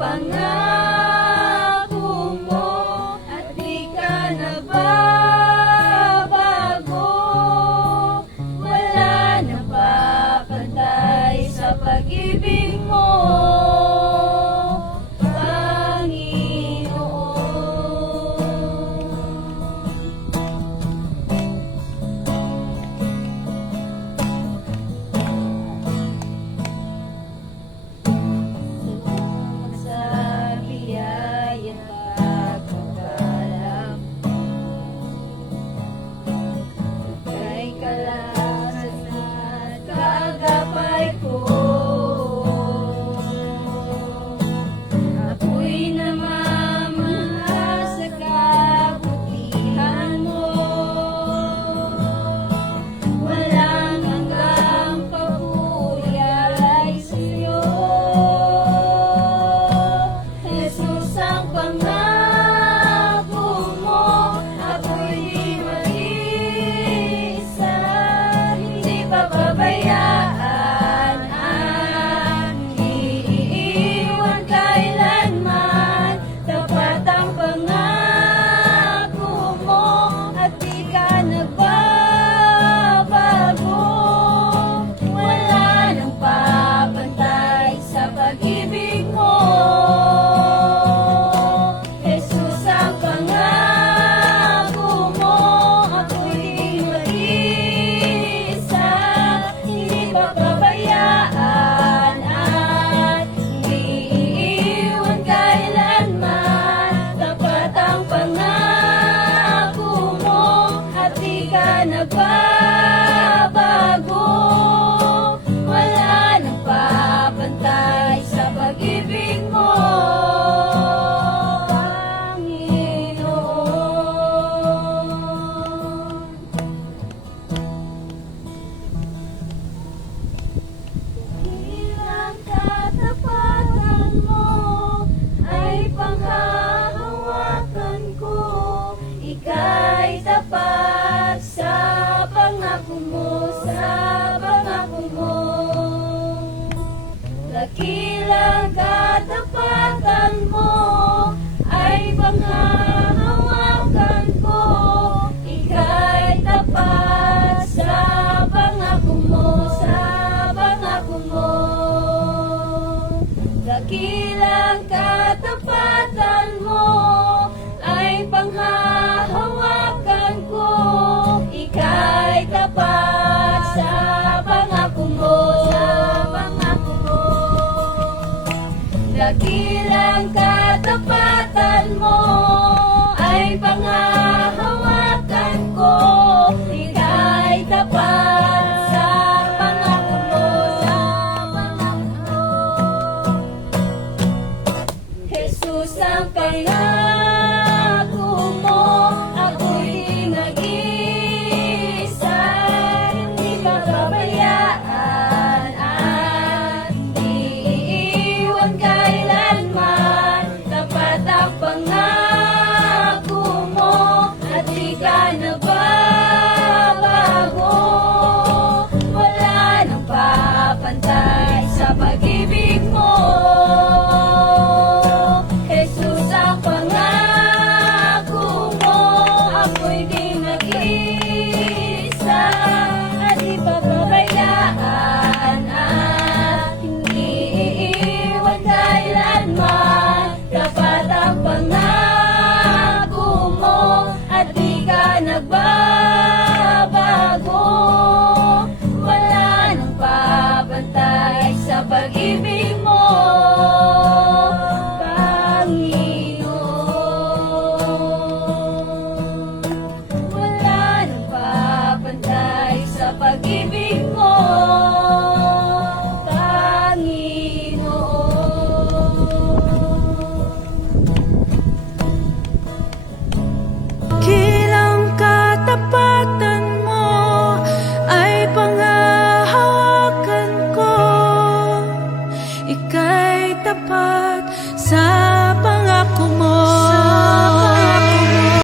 pangako mo at di ka nagbabago. Wala nang papantay sa pag-ibig mo, nagbabago. Wala nang papantay sa pag-ibig mo, Panginoon. Ilang katapatan mo ay panghahawakan ko, ika'y tapat sa pangako mo, sa pangako mo. Dakilang katapatan mo ay panghahawakan ko, ika'y tapat sa pangako mo, sa pangako mo. Dakilang katapatan mo ay panghahawakan ko, ika'y tapat sa pangako mo, sa pangako mo. Dakilang katapatan mo ay panghahawakan ko, ika'y tapat sa pangako mo, sa pangako mo. Jesus ang pangako mo, ako'y nag-iisa, hindi pababayaan at di iiwan kailanman. Tapat ang pangako mo at di ka nagbabago. Wala nang papantay sa pag-ibig mo. Jesus ang pangako mo, ako'y di nag-iisa at di pababayaan at hindi iiwan kailanman. Tapat ang pangako mo at di ka nagbabago. Wala nang papantay sa pag-ibig mo, pag-ibig mo, Panginoon. Kilang katapatan mo ay panghahawakan ko, ika'y tapat sa pangako mo.